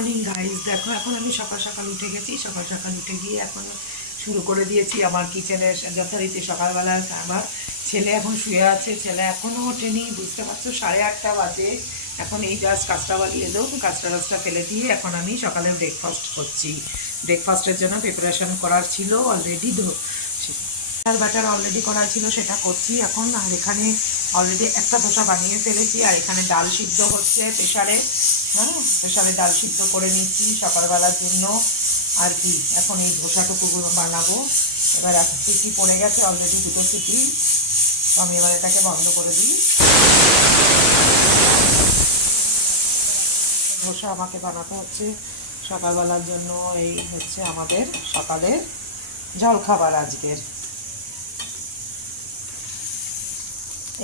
Morning guys, দেখো এখন আমি সকাল সকাল উঠে গেছি। সকাল সকাল উঠে গিয়ে এখন শুরু করে দিয়েছি আমার কিচেনের যথারীতি সকালবেলা। আমার ছেলে এখন শুয়ে আছে, ছেলে এখনও ওঠেনি, বুঝতে পারছো 8:30 বাজে। এখন এই জাস্ট কাজটা বালিয়ে দেবো, কাজটা ফেলে দিয়ে এখন আমি সকালে ব্রেকফাস্ট করছি। ব্রেকফাস্টের জন্য প্রিপারেশন করার ছিল অলরেডি, ব্যাটার অলরেডি করা ছিল, সেটা করছি এখন। আর এখানে অলরেডি একটা ধোসা বানিয়ে ফেলেছি, আর এখানে ডাল সিদ্ধ হচ্ছে প্রেশারে। হ্যাঁ, প্রেশারে ডাল সিদ্ধ করে নিচ্ছি সকালবেলার জন্য আর কি। এখন এই ধোসাটুকু বানাবো। এবার এক সিটি পড়ে গেছে অলরেডি, 2টো সিটি। তো আমি এবার এটাকে বন্ধ করে দিই। ধোসা আমাকে বানাতে হচ্ছে সকালবেলার জন্য। এই হচ্ছে আমাদের সকালের জলখাবার আজকের।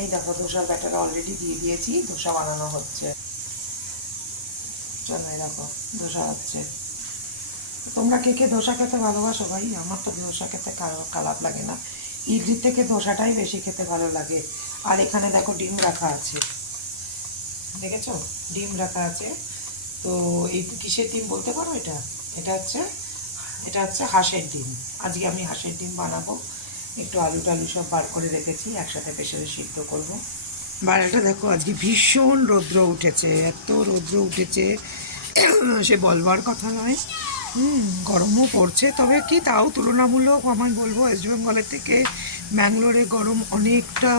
এই দেখো ধোসার ব্যাটার অলরেডি দিয়ে দিয়েছি, ধোসা বানানো হচ্ছে। চলো এই দেখো ধোসা হচ্ছে। তোমরা কে কে ধোসা খেতে ভালোবাসো ভাই? আমার তো ধোসা খেতে খারাপ লাগে না, ইডলির থেকে ধোসাটাই বেশি খেতে ভালো লাগে। আর এখানে দেখো ডিম রাখা আছে, দেখেছো ডিম রাখা আছে। তো এই কিসের ডিম বলতে পারো? এটা এটা হচ্ছে এটা হচ্ছে হাঁসের ডিম। আজকে আমি হাঁসের ডিম বানাবো। একটু আলু টালু সব বার করে রেখেছি, একসাথে প্রেসারে সিদ্ধ করবো। বাইরেটা দেখো আজকে ভীষণ রৌদ্র উঠেছে, এত রৌদ্র উঠেছে সে বলবার কথা নয়। গরমও পড়ছে, তবে কি তাও তুলনামূলক আমি বলবো ওয়েস্ট বেঙ্গলের থেকে ব্যাঙ্গালোরে গরম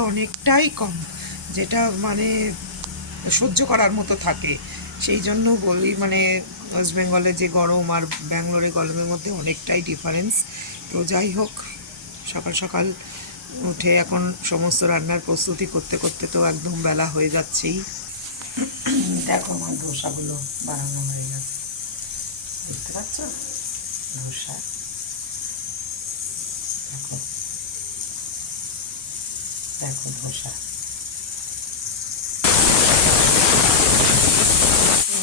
অনেকটাই কম, যেটা মানে সহ্য করার মতো থাকে। সেই জন্য বলি মানে ওয়েস্ট বেঙ্গলে যে গরম আর ব্যাঙ্গালোরে গরমের মধ্যে অনেকটাই ডিফারেন্স। তো যাই হোক, সকাল সকাল উঠে এখন সমস্ত রান্নার প্রস্তুতি করতে করতে তো একদম বেলা হয়ে যাচ্ছেই। দেখো আমার ধোসাগুলো বানানো হয়ে গেছে, বুঝতে পারছো? ধোসা দেখো, দেখো ধোসা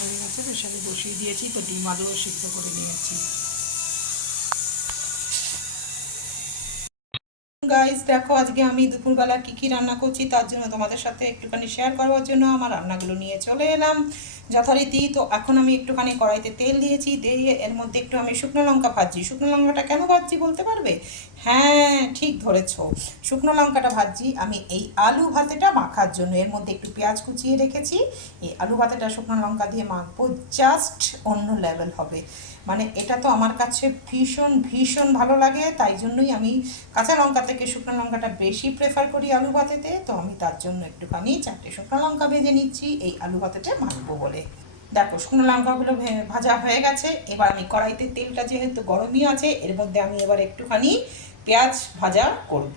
হয়ে গেছে। প্রেসারে বসিয়ে দিয়েছি, তো ডিম আলুও সিদ্ধ করে নিয়েছি। গাইস দেখো আজকে আমি দুপুরবেলা কী রান্না করছি, তার জন্য তোমাদের সাথে একটুখানি শেয়ার করবার জন্য আমার রান্নাগুলো নিয়ে চলে এলাম যথারীতি। তো এখন আমি একটুখানি কড়াইতে তেল দিয়েছি, দিয়ে এর মধ্যে একটু আমি শুকনো লঙ্কা ভাজছি। শুকনো লঙ্কাটা কেন ভাজছি বলতে পারবে? হ্যাঁ ঠিক ধরেছ, শুকনো লঙ্কাটা ভাজছি আমি এই আলু ভাতেটা মাখার জন্য। এর মধ্যে একটু পেঁয়াজ কুচিয়ে রেখেছি, এই আলু ভাতেটা শুকনো লঙ্কা দিয়ে মাখবো, জাস্ট অন্য লেভেল হবে। মানে এটা তো আমার কাছে ভীষণ ভীষণ ভালো লাগে, তাই জন্যই আমি কাঁচা লঙ্কা থেকে শুকনো লঙ্কাটা বেশি প্রেফার করি আলু ভাতেতে। তো আমি তার জন্য একটুখানি 4টে শুকনো লঙ্কা ভেজে নিচ্ছি এই আলু ভাতেতে মাখবো বলে। দেখো শুকনো লঙ্কাগুলো ভাজা হয়ে গেছে। এবার আমি কড়াইতে তেলটা যেহেতু গরমই আছে, এর মধ্যে আমি এবার একটুখানি পেঁয়াজ ভাজা করব।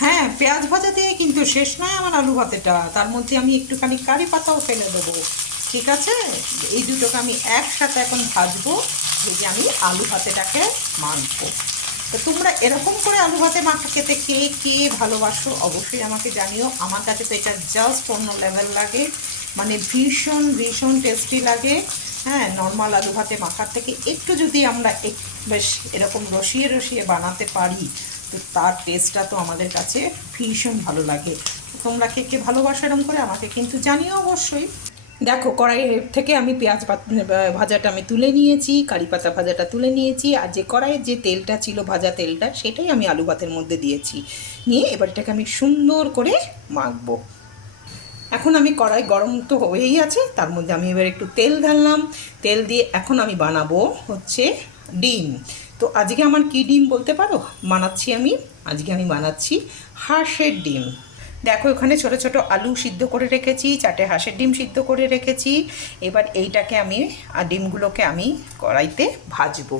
হ্যাঁ, পেঁয়াজ ভাজা দিয়ে কিন্তু শেষ নয় আমার আলু ভাতেটা, তার মধ্যে আমি একটুখানি কারি পাতাও ফেলে দেবো। ঠিক আছে, এই দুটোকে আমি একসাথে এখন ভাজবো, ভেজে আমি আলু ভাতেটাকে মাখবো। তো তোমরা এরকম করে আলু ভাতে মাখা খেতে কে কে ভালোবাসো অবশ্যই আমাকে জানিও। আমার কাছে তো এটা জাস্ট অন্য লেভেল লাগে, মানে ভীষণ ভীষণ টেস্টি লাগে। হ্যাঁ, নর্মাল আলু ভাতে মাখার থেকে একটু যদি আমরা বেশ এরকম রসিয়ে রসিয়ে বানাতে পারি, তো তার টেস্টটা তো আমাদের কাছে ভীষণ ভালো লাগে। তোমরা কে কে ভালোবাসো এরকম করে আমাকে কিন্তু জানিও অবশ্যই। দেখো কড়াই থেকে আমি পেঁয়াজ ভাজাটা আমি তুলে নিয়েছি, কারি পাতা ভাজাটা তুলে নিয়েছি, আর যে কড়াইয়ের যে তেলটা ছিল ভাজা তেলটা, সেটাই আমি আলু ভাতের মধ্যে দিয়েছি। নিয়ে এবার এটাকে আমি সুন্দর করে মাখবো। এখন আমি কড়াই গরম তো হয়েই আছে, তার মধ্যে আমি এবার একটু তেল ঢাললাম। তেল দিয়ে এখন আমি বানাবো হচ্ছে ডিম। তো আজকে আমার কী ডিম বলতে পারো আজকে আমি বানাচ্ছি হাঁসের ডিম। দেখো এখানে ছোট ছোট আলু সিদ্ধ করে রেখেছি, 4টে হাঁসের ডিম সিদ্ধ করে রেখেছি। এবার এইটাকে আমি আর ডিমগুলোকে আমি কড়াইতে ভাজবো।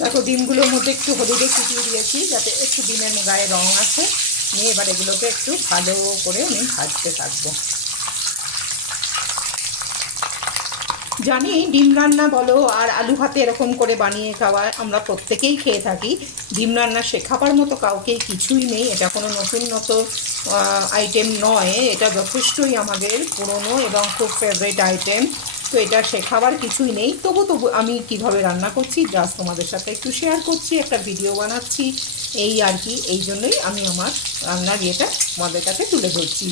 দেখো ডিমগুলোর মধ্যে একটু হলুদে ছিটিয়ে দিয়েছি যাতে একটু ডিমের গায়ে রং আসে। নিয়ে এবার এগুলোকে একটু ভালো করে আমি ভাজতে থাকবো। জানি ডিম রান্না বলো আর আলু ভাতে এরকম করে বানিয়ে খাওয়া আমরা প্রত্যেকেই খেয়ে থাকি। ডিম রান্না শেখাবার মতো কাউকেই কিছুই নেই, এটা কোনো নতুন আইটেম নয়, এটা যথেষ্টই আমাদের পুরনো এবং খুব ফেভারিট আইটেম। তো এটা শেখাবার কিছুই নেই, তবু আমি কিভাবে রান্না করছি জাস্ট তোমাদের সাথে একটু শেয়ার করছি, একটা ভিডিও বানাচ্ছি এই আর কি। এই জন্যই আমি আমার রান্নার ইয়েটা তোমাদের কাছে তুলে ধরছি।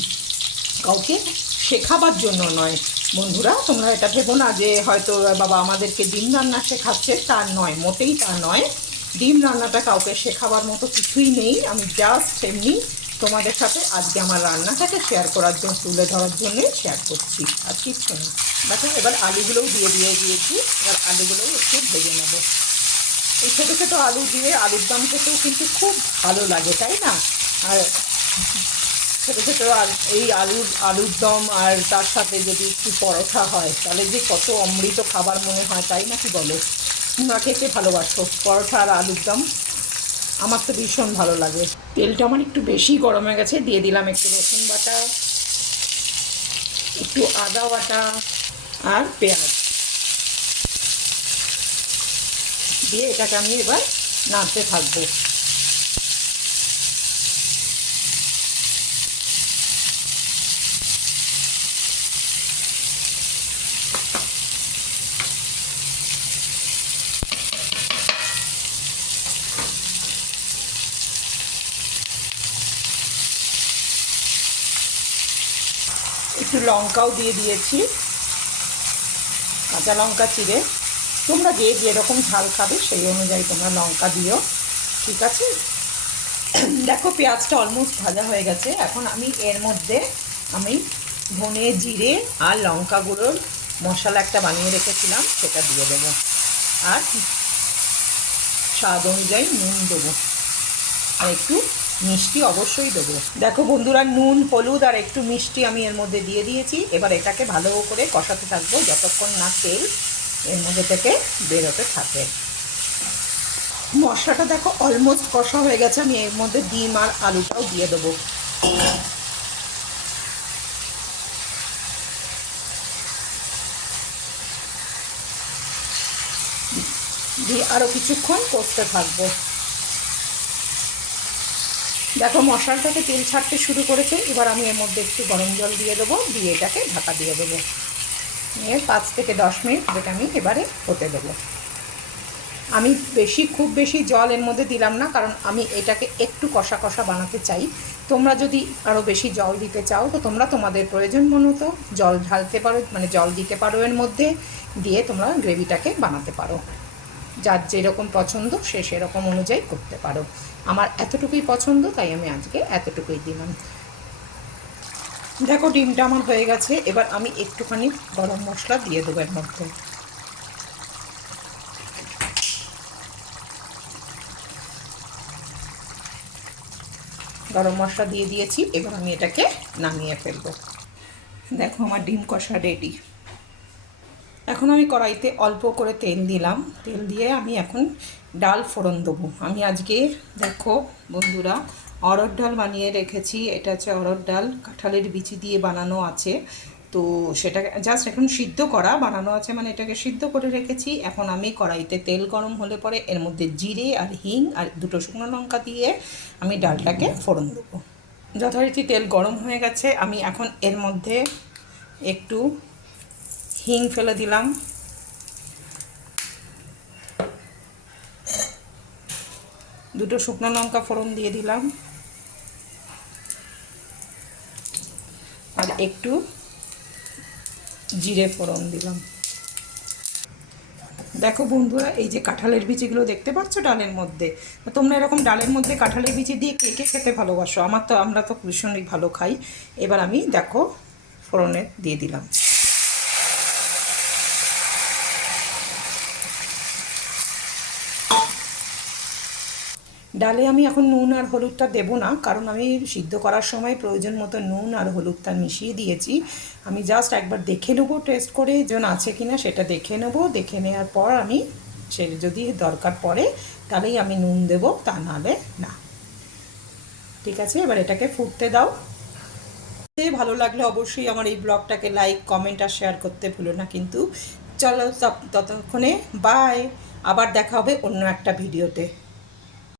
কাউকে শেখাবার জন্য নয় বন্ধুরা, তোমরা এটা ভেবো না যে হয়তো বাবা আমাদেরকে ডিম রান্না শেখাচ্ছে, তার নয়, মোটেই তা নয়। ডিম রান্নাটা কাউকে শেখাবার মতো কিছুই নেই। আমি জাস্ট এমনি তোমাদের সাথে আজকে আমার রান্নাটাকে শেয়ার করার জন্য, তুলে ধরার জন্যে শেয়ার করছি, আর কিচ্ছু না। দেখো এবার আলুগুলোও দিয়ে দিয়েছি। এবার আলুগুলোও একটু ভেজে নেব। এই ছোটো ছোটো আলু দিয়ে আলুর দম খেতেও কিন্তু খুব ভালো লাগে, তাই না? আর ছোটো ছোটো এই আলুর দম আর তার সাথে যদি একটু পরোটা হয় তাহলে যে কত অমৃত খাবার মনে হয়, তাই না? কি বলো? তোমরা খেতে ভালোবাসো পরোটা আর আলুর দম? আমার তো ভীষণ ভালো লাগে। তেলটা আমার একটু বেশি গরম হয়ে গেছে, দিয়ে দিলাম একটু রসুন বাটা, একটু আদা বাটা আর পেঁয়াজ দিয়ে এটাকে আমি এবার নাড়তে থাকবো। একটু লঙ্কাও দিয়ে দিয়েছি, কাঁচা লঙ্কা চিড়ে। তোমরা যে যেরকম ঝাল খাবে সেই অনুযায়ী তোমরা লঙ্কা দিও, ঠিক আছে? দেখো পেঁয়াজটা অলমোস্ট ভাজা হয়ে গেছে। এখন আমি এর মধ্যে ধনে জিরে আর লঙ্কা গুঁড়োর মশলা একটা বানিয়ে রেখেছিলাম, সেটা দিয়ে দেবো। আর স্বাদ অনুযায়ী নুন দেবো, আর একটু মিষ্টি অবশ্যই দেবো। দেখো বন্ধুরা, নুন, হলুদ আর একটু মিষ্টি আমি এর মধ্যে দিয়ে দিয়েছি। এবার এটাকে ভালো করে কষাতে থাকবো যতক্ষণ না তেল এর মধ্যে থেকে বেরোতে থাকে। মশলাটা দেখো অলমোস্ট কষা হয়ে গেছে। আমি এর মধ্যে ডিম আর আলুটাও দিয়ে দেবো। দিয়ে আরও কিছুক্ষণ কষতে থাকবো। দেখো মশলাটাকে তেল ছাড়তে শুরু করেছে। এবার আমি এর মধ্যে একটু গরম জল দিয়ে দেবো, দিয়ে এটাকে ঢাকা দিয়ে দেবো। 5 থেকে 10 মিনিট যেটা আমি এবারে হতে দেবো। আমি খুব বেশি জল এর মধ্যে দিলাম না, কারণ আমি এটাকে একটু কষা কষা বানাতে চাই। তোমরা যদি আরও বেশি জল দিতে চাও তো তোমরা তোমাদের প্রয়োজন মতো জল ঢালতে পারো, মানে জল দিতে পারো এর মধ্যে, দিয়ে তোমরা গ্রেভিটাকে বানাতে পারো। যার যেরকম পছন্দ সে সেরকম অনুযায়ী করতে পারো। আমার এতটুকুই পছন্দ, তাই আমি আজকে এতটুকুই দিলাম। দেখো ডিমটা আমার হয়ে গেছে। এবার আমি একটুখানি গরম মশলা দিয়ে দেবো এর মধ্যে। গরম মশলা দিয়ে দিয়েছি। এবার আমি এটাকে নামিয়ে ফেলবো। দেখো আমার ডিম কষা রেডি। এখন আমি কড়াইতে অল্প করে তেল দিলাম। তেল দিয়ে আমি এখন ডাল ফোড়ন দেবো। আমি আজকে দেখো বন্ধুরা অড়হর ডাল বানিয়ে রেখেছি। এটা হচ্ছে অড়হর ডাল, কাঁঠালের বিচি দিয়ে বানানো আছে। তো সেটা জাস্ট এখন সিদ্ধ করা বানানো আছে, মানে এটাকে সিদ্ধ করে রেখেছি। এখন আমি কড়াইতে তেল গরম হলে পরে এর মধ্যে জিরে আর হিং আর 2টো শুকনো লঙ্কা দিয়ে আমি ডালটাকে ফোড়ন দেবো। যথারীতি তেল গরম হয়ে গেছে। আমি এখন এর মধ্যে একটু হিং ফেলে দিলাম, 2টো শুকনো লঙ্কা ফোড়ন দিয়ে দিলাম, আর একটু জিরে ফোড়ন দিলাম। দেখো বন্ধুরা, এই যে কাঁঠালের বিচিগুলো দেখতে পাচ্ছ ডালের মধ্যে, তোমরা এরকম ডালের মধ্যে কাঁঠালের বিচি দিয়ে কে কে খেতে ভালোবাসো? আমরা তো ভীষণই ভালো খাই। এবার আমি দেখো ফোড়নে দিয়ে দিলাম। ডালে আমি এখন নুন আর হলুদটা দেবো না, কারণ আমি সিদ্ধ করার সময় প্রয়োজন মতো নুন আর হলুদটা মিশিয়ে দিয়েছি। আমি জাস্ট একবার দেখে নেবো টেস্ট করে যেন আছে কি না, সেটা দেখে নেবো। দেখে নেওয়ার পর আমি সে যদি দরকার পড়ে তাহলেই আমি নুন দেবো, তা নাহলে না। ঠিক আছে, এবার এটাকে ফুটতে দাও। ভালো লাগলে অবশ্যই আমার এই ব্লগটাকে লাইক, কমেন্ট আর শেয়ার করতে ভুলো না কিন্তু। চলো ততক্ষণে বাই, আবার দেখা হবে অন্য একটা ভিডিওতে।